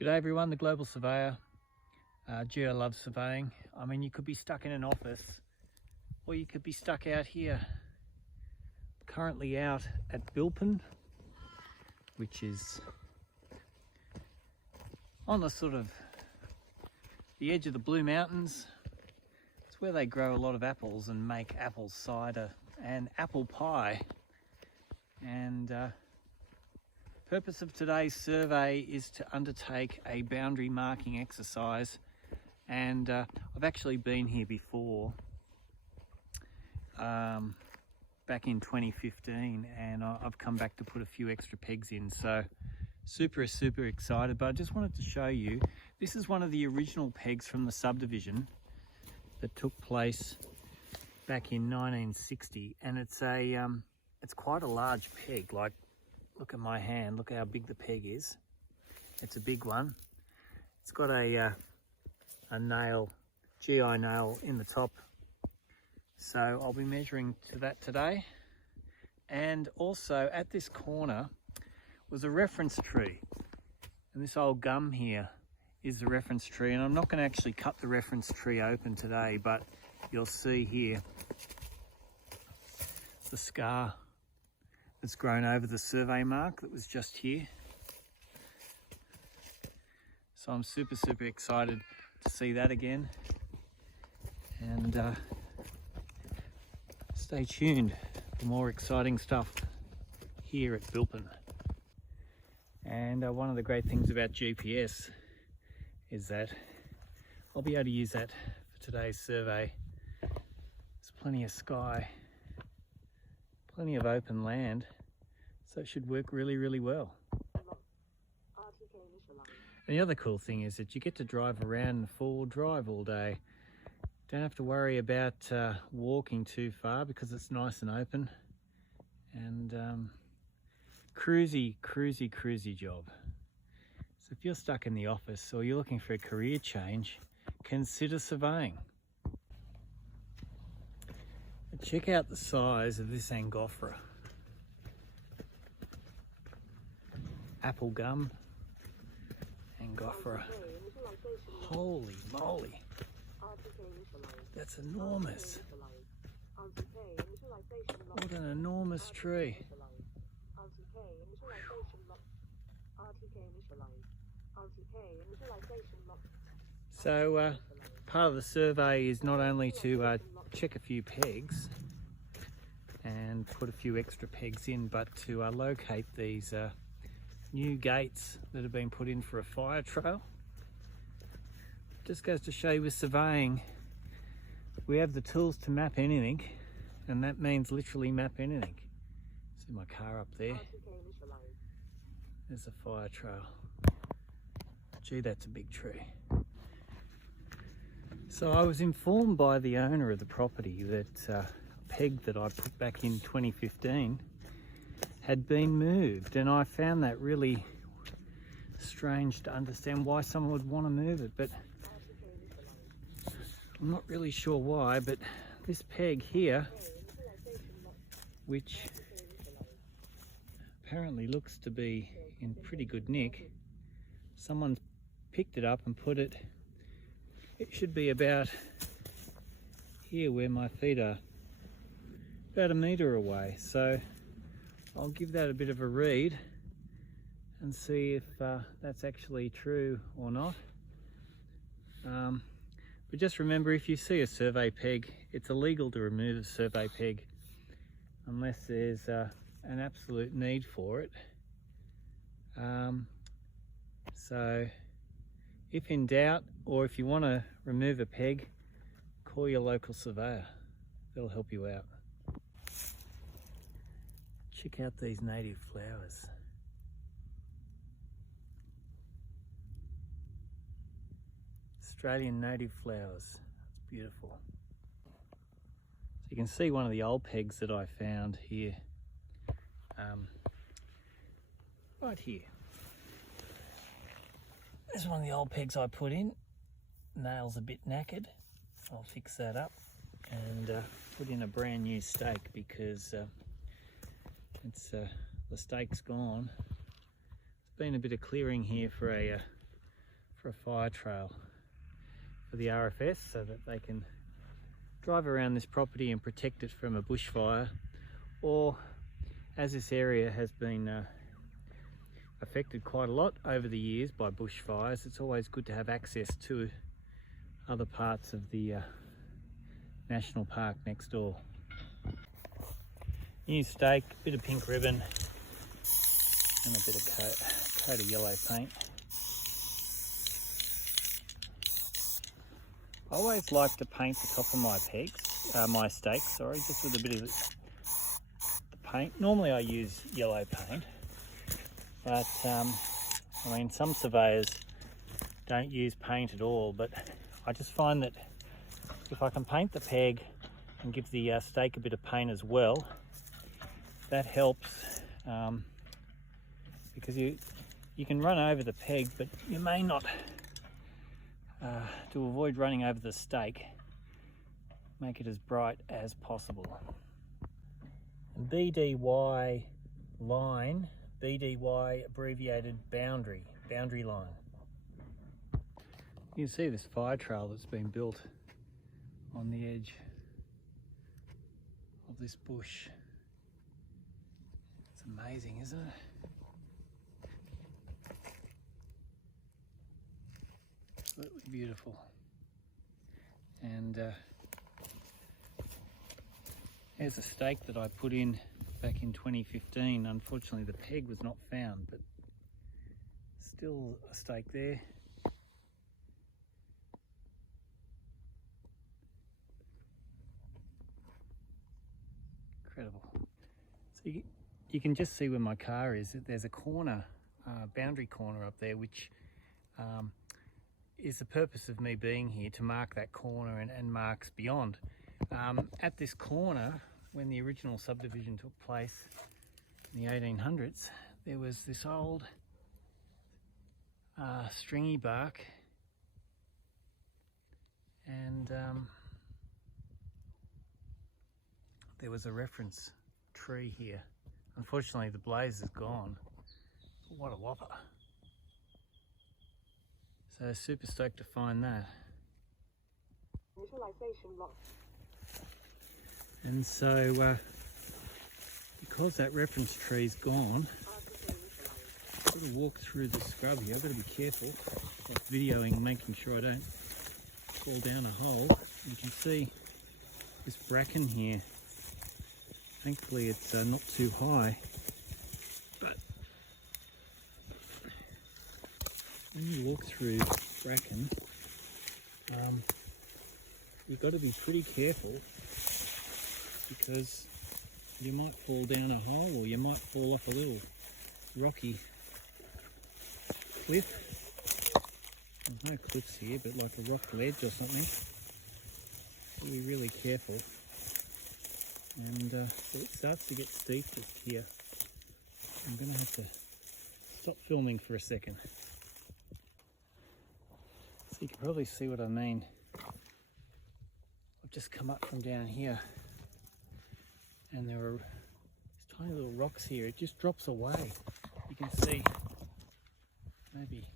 G'day everyone, the Global Surveyor. Gee, I love surveying. I mean, you could be stuck in an office or you could be stuck out here. Currently out at Bilpin, which is on the sort of the edge of the Blue Mountains. It's where they grow a lot of apples and make apple cider and apple pie. And purpose of today's survey is to undertake a boundary marking exercise, and I've actually been here before back in 2015, and I've come back to put a few extra pegs in, so super excited. But I just wanted to show you, this is one of the original pegs from the subdivision that took place back in 1960, and it's quite a large peg. Like, look at my hand, look how big the peg is. It's a big one. It's got a nail, GI nail in the top. So I'll be measuring to that today. And also at this corner was a reference tree. And this old gum here is the reference tree. And I'm not going to actually cut the reference tree open today, but you'll see here the scar that's grown over the survey mark that was just here. So I'm super excited to see that again, and stay tuned for more exciting stuff here at Bilpin. And one of the great things about GPS is that I'll be able to use that for today's survey. There's plenty of sky, plenty of open land, so it should work really well. And the other cool thing is that you get to drive around in four-wheel drive all day. Don't have to worry about walking too far because it's nice and open, and cruisy job. So if you're stuck in the office or you're looking for a career change, consider surveying. Check out the size of this Angophora. Apple gum, Angophora. Holy moly, that's enormous. What an enormous tree. So part of the survey is not only to check a few pegs and put a few extra pegs in, but to locate these new gates that have been put in for a fire trail. Just goes to show you with surveying, we have the tools to map anything, and that means literally map anything. See my car up there? There's a fire trail. Gee, that's a big tree. So I was informed by the owner of the property that a peg that I put back in 2015 had been moved, and I found that really strange to understand why someone would want to move it, but I'm not really sure why. But this peg here, which apparently looks to be in pretty good nick, someone's picked it up and put it, it should be about here where my feet are, about 1 metre away. So I'll give that a bit of a read and see if that's actually true or not. But just remember, if you see a survey peg, it's illegal to remove a survey peg unless there's an absolute need for it. So if in doubt, or if you want to remove a peg, call your local surveyor. They'll help you out. Check out these native flowers. Australian native flowers. It's beautiful. So you can see one of the old pegs that I found here. Right here. This is one of the old pegs I put in. Nail's a bit knackered. I'll fix that up and put in a brand new stake because the stake's gone. There's been a bit of clearing here for a for a fire trail for the RFS so that they can drive around this property and protect it from a bushfire, or as this area has been affected quite a lot over the years by bushfires, it's always good to have access to other parts of the national park next door. New stake, bit of pink ribbon and a bit of coat of yellow paint. I always like to paint the top of my my stakes, sorry, just with a bit of the paint. Normally I use yellow paint, but I mean, some surveyors don't use paint at all, but I just find that if I can paint the peg and give the stake a bit of paint as well, that helps, because you can run over the peg, but you may not, to avoid running over the stake, make it as bright as possible. And BDY line, BDY abbreviated boundary line. You can see this fire trail that's been built on the edge of this bush. It's amazing, isn't it? Absolutely beautiful. And here's a stake that I put in back in 2015. Unfortunately the peg was not found, but still a stake there. Incredible. So you can just see where my car is. There's a corner, boundary corner up there, which is the purpose of me being here, to mark that corner and marks beyond. At this corner, when the original subdivision took place in the 1800s, there was this old stringy bark, and there was a reference tree here. Unfortunately the blaze is gone, but what a whopper. So super stoked to find that. And so because that reference tree's gone, I've got to walk through the scrub here. I've got to be careful, like videoing, making sure I don't fall down a hole. You can see this bracken here. Thankfully it's not too high, but when you walk through bracken, you've got to be pretty careful, because you might fall down a hole, or you might fall off a little rocky cliff. There's no cliffs here, but like a rock ledge or something. So be really careful. And it starts to get steep just here. I'm going to have to stop filming for a second. So you can probably see what I mean. I've just come up from down here, and there are these tiny little rocks here. It just drops away. You can see, maybe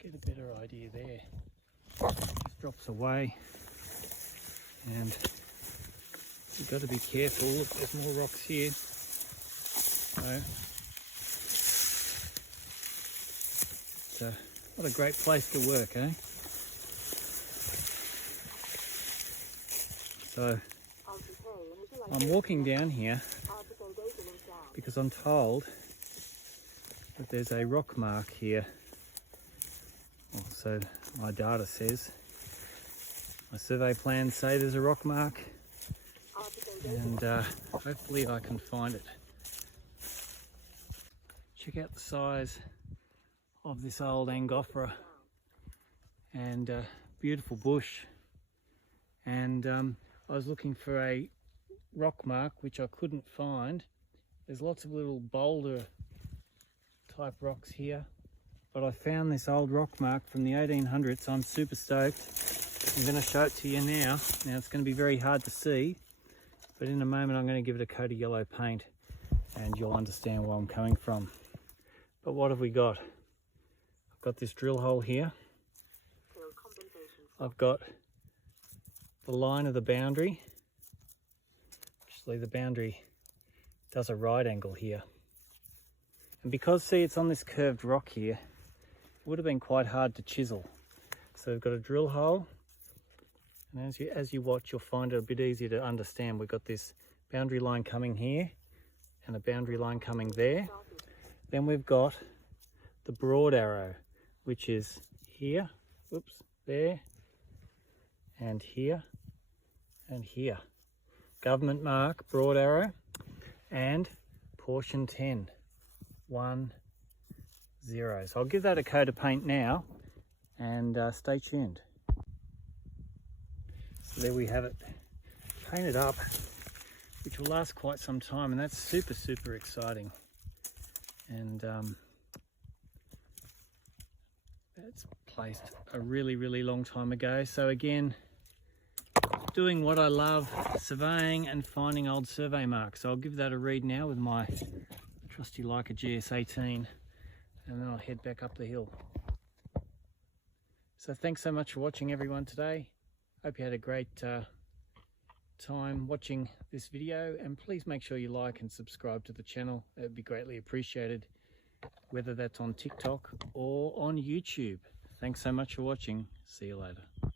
get a better idea there. It just drops away, and you've got to be careful. Look, there's more rocks here. So, what a great place to work, eh? So, I'm walking down here because I'm told that there's a rock mark here. Well, so my data says. My survey plans say there's a rock mark, and hopefully I can find it. Check out the size of this old Angophora, and beautiful bush. And I was looking for a rock mark which I couldn't find. There's lots of little boulder type rocks here, but I found this old rock mark from the 1800s. So I'm super stoked. I'm going to show it to you now. Now it's going to be very hard to see, but in a moment I'm going to give it a coat of yellow paint and you'll understand where I'm coming from. But what have we got? I've got this drill hole here. I've got the line of the boundary. Actually, the boundary does a right angle here. And because, see, it's on this curved rock here, it would have been quite hard to chisel. So we've got a drill hole, and as you watch, you'll find it a bit easier to understand. We've got this boundary line coming here and a boundary line coming there. Then we've got the broad arrow, which is here, whoops, there, and here, and here. Government mark, broad arrow, and portion 10, 1, 0. So I'll give that a coat of paint now, and stay tuned. So there we have it, painted up, which will last quite some time, and that's super exciting. And that's placed a really long time ago. So again, doing what I love, surveying and finding old survey marks. So I'll give that a read now with my trusty Leica GS18, and then I'll head back up the hill. So thanks so much for watching, everyone, today. Hope you had a great time watching this video, and please make sure you like and subscribe to the channel. It would be greatly appreciated, whether that's on TikTok or on YouTube. Thanks so much for watching. See you later.